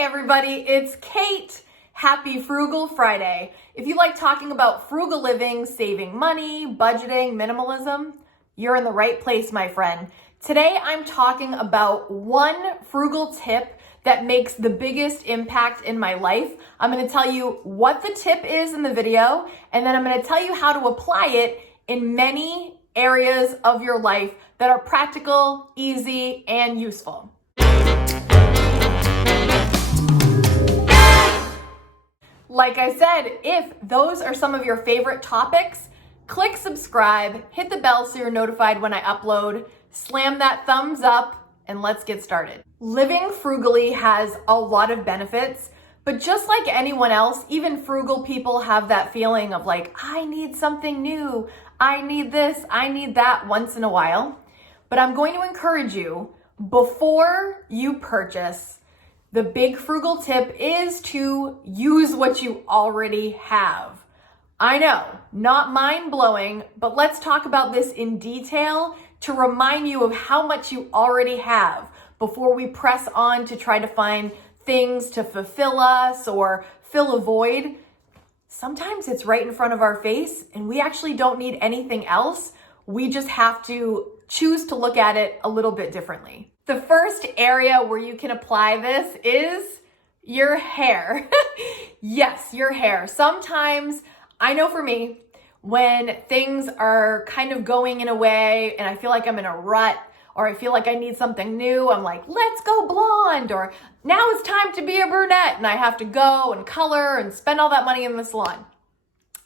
Hey everybody, it's Kate. Happy Frugal Friday. If you like talking about frugal living, saving money, budgeting, minimalism, you're in the right place, my friend. Today I'm talking about one frugal tip that makes the biggest impact in my life. I'm going to tell you what the tip is in the video, and then I'm going to tell you how to apply it in many areas of your life that are practical, easy, and useful. Like I said, if those are some of your favorite topics, click subscribe, hit the bell so you're notified when I upload, slam that thumbs up, and let's get started. Living frugally has a lot of benefits, but just like anyone else, even frugal people have that feeling of like, I need something new, I need this, I need that once in a while. But I'm going to encourage you, before you purchase, the big frugal tip is to use what you already have. I know, not mind-blowing, but let's talk about this in detail to remind you of how much you already have before we press on to try to find things to fulfill us or fill a void. Sometimes it's right in front of our face and we actually don't need anything else. We just have to choose to look at it a little bit differently. The first area where you can apply this is your hair. Yes, your hair. Sometimes, I know for me, when things are kind of going in a way and I feel like I'm in a rut or I feel like I need something new, I'm like, let's go blonde, or now it's time to be a brunette, and I have to go and color and spend all that money in the salon.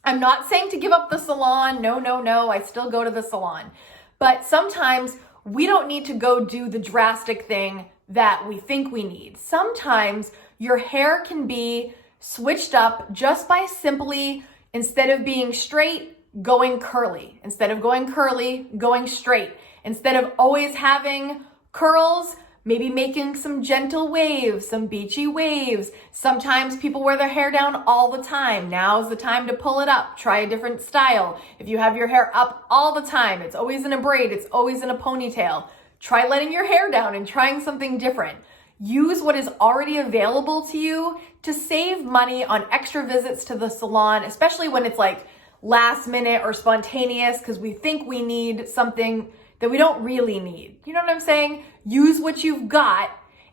I'm not saying to give up the salon. No, I still go to the salon. But sometimes we don't need to go do the drastic thing that we think we need. Sometimes your hair can be switched up just by simply, instead of being straight, going curly. Instead of going curly, going straight. Instead of always having curls, maybe making some gentle waves, some beachy waves. Sometimes people wear their hair down all the time. Now's the time to pull it up. Try a different style. If you have your hair up all the time, it's always in a braid, it's always in a ponytail. Try letting your hair down and trying something different. Use what is already available to you to save money on extra visits to the salon, especially when it's like last minute or spontaneous because we think we need something that we don't really need. You know what I'm saying? Use what you've got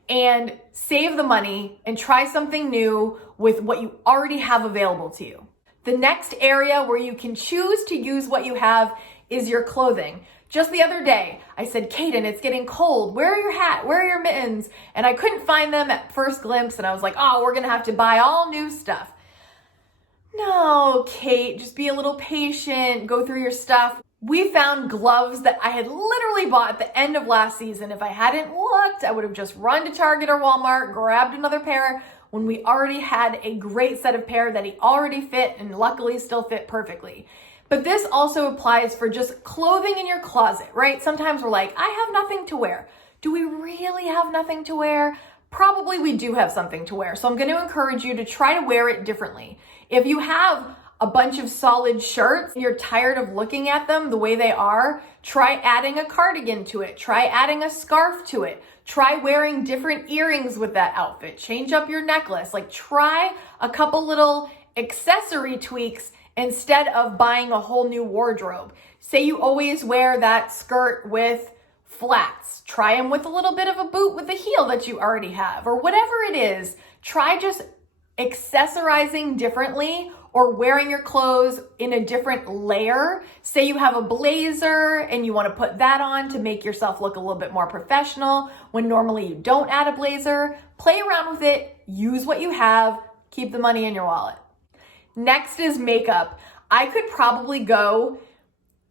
and save the money and try something new with what you already have available to you. The next area where you can choose to use what you have is your clothing. Just the other day, I said, Kaden, it's getting cold. Where are your hat? Where are your mittens? And I couldn't find them at first glimpse. And I was like, oh, we're going to have to buy all new stuff. No, Kate, just be a little patient. Go through your stuff. We found gloves that I had literally bought at the end of last season. If I hadn't looked, I would have just run to Target or Walmart, grabbed another pair when we already had a great set of pair that he already fit and luckily still fit perfectly. But this also applies for just clothing in your closet, right? Sometimes we're like, I have nothing to wear. Do we really have nothing to wear? Probably we do have something to wear. So I'm going to encourage you to try to wear it differently. If you have a bunch of solid shirts and you're tired of looking at them the way they are, try adding a cardigan to it. Try adding a scarf to it. Try wearing different earrings with that outfit. Change up your necklace. Like, try a couple little accessory tweaks instead of buying a whole new wardrobe. Say you always wear that skirt with flats. Try them with a little bit of a boot with the heel that you already have, or whatever it is. Try just accessorizing differently or wearing your clothes in a different layer. Say you have a blazer and you want to put that on to make yourself look a little bit more professional when normally you don't add a blazer. Play around with it, use what you have, keep the money in your wallet. Next is makeup. I could probably go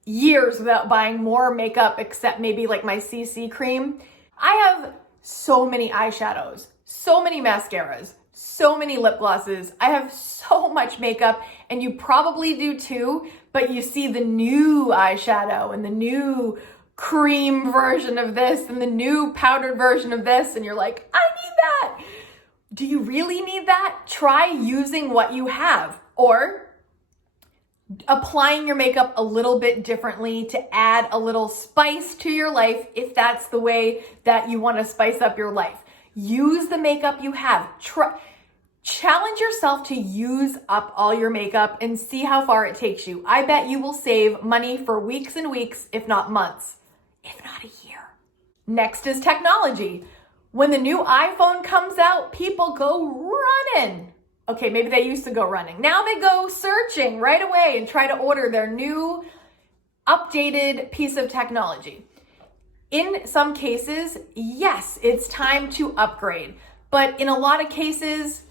years without buying more makeup except maybe like my CC cream. I have so many eyeshadows, so many mascaras, so many lip glosses. I have so much makeup, and you probably do too, but you see the new eyeshadow and the new cream version of this and the new powdered version of this, and you're like, I need that. Do you really need that? Try using what you have, or applying your makeup a little bit differently to add a little spice to your life if that's the way that you want to spice up your life. Use the makeup you have. Challenge yourself to use up all your makeup and see how far it takes you. I bet you will save money for weeks and weeks, if not months, if not a year. Next is technology. When the new iPhone comes out, people go running. Okay, maybe they used to go running. Now they go searching right away and try to order their new updated piece of technology. In some cases, yes, it's time to upgrade. But in a lot of cases,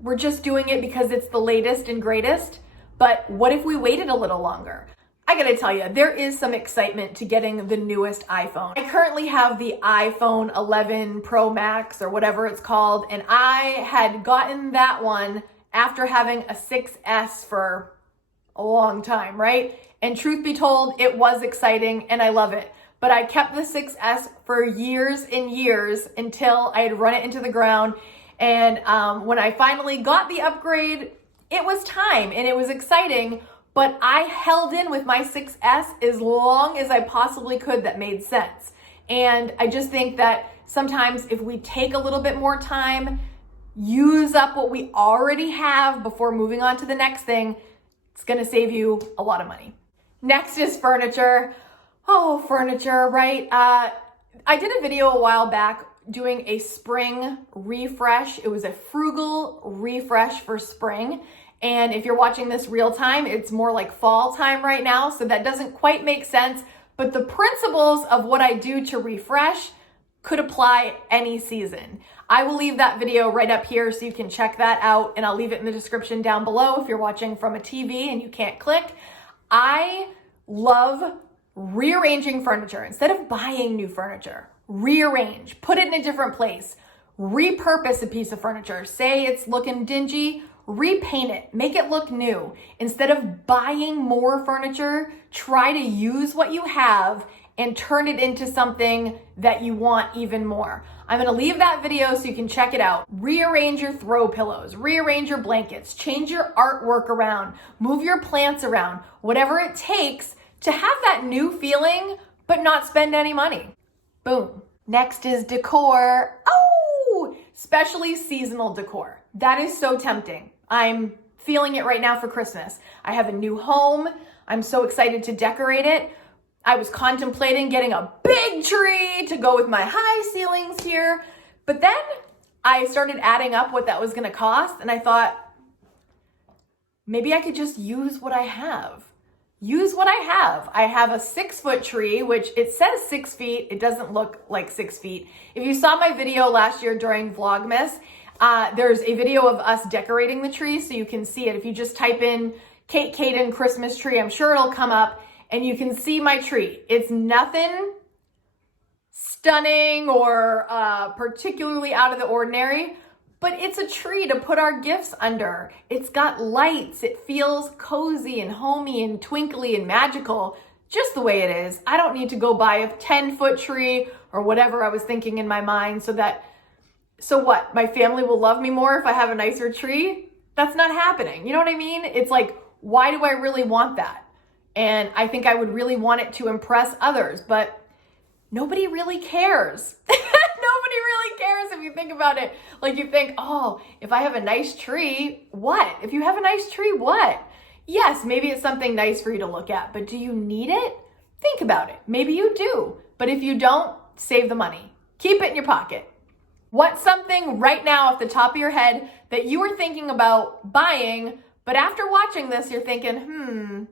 we're just doing it because it's the latest and greatest. But what if we waited a little longer? I gotta tell you, there is some excitement to getting the newest iPhone. I currently have the iPhone 11 Pro Max or whatever it's called, and I had gotten that one after having a 6S for a long time, right? And truth be told, it was exciting and I love it. But I kept the 6S for years and years until I had run it into the ground. And when I finally got the upgrade, it was time and it was exciting. But I held in with my 6S as long as I possibly could that made sense. And I just think that sometimes if we take a little bit more time, use up what we already have before moving on to the next thing, it's gonna save you a lot of money. Next is furniture. Oh, furniture, right? I did a video a while back doing a spring refresh. It was a frugal refresh for spring. And if you're watching this real time, it's more like fall time right now. So that doesn't quite make sense. But the principles of what I do to refresh could apply any season. I will leave that video right up here so you can check that out. And I'll leave it in the description down below if you're watching from a TV and you can't click. I love rearranging furniture. Instead of buying new furniture, rearrange, put it in a different place, repurpose a piece of furniture. Say it's looking dingy, repaint it, make it look new. Instead of buying more furniture, try to use what you have and turn it into something that you want even more. I'm gonna leave that video so you can check it out. Rearrange your throw pillows, rearrange your blankets, change your artwork around, move your plants around, whatever it takes to have that new feeling, but not spend any money. Boom. Next is decor. Oh, especially seasonal decor. That is so tempting. I'm feeling it right now for Christmas. I have a new home. I'm so excited to decorate it. I was contemplating getting a big tree to go with my high ceilings here, but then I started adding up what that was gonna cost, and I thought, maybe I could just use what I have. Use what I have. I have a 6-foot tree, which it says 6 feet. It doesn't look like 6 feet. If you saw my video last year during Vlogmas, there's a video of us decorating the tree so you can see it. If you just type in Kaden Christmas tree, I'm sure it'll come up and you can see my tree. It's nothing stunning or particularly out of the ordinary, but it's a tree to put our gifts under. It's got lights. It feels cozy and homey and twinkly and magical, just the way it is. I don't need to go buy a 10-foot tree or whatever I was thinking in my mind so what, my family will love me more if I have a nicer tree? That's not happening. You know what I mean? It's like, why do I really want that? And I think I would really want it to impress others, but nobody really cares. Nobody really cares if you think about it. Like you think, oh, if I have a nice tree, what? If you have a nice tree, what? Yes, maybe it's something nice for you to look at, but do you need it? Think about it. Maybe you do. But if you don't, save the money. Keep it in your pocket. What's something right now off the top of your head that you were thinking about buying, but after watching this, you're thinking,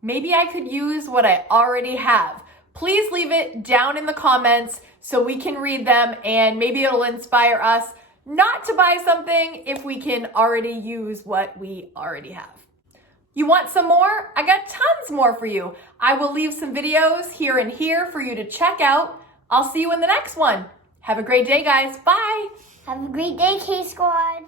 maybe I could use what I already have? Please leave it down in the comments so we can read them and maybe it'll inspire us not to buy something if we can already use what we already have. You want some more? I got tons more for you. I will leave some videos here and here for you to check out. I'll see you in the next one. Have a great day, guys. Bye. Have a great day, K-Squad.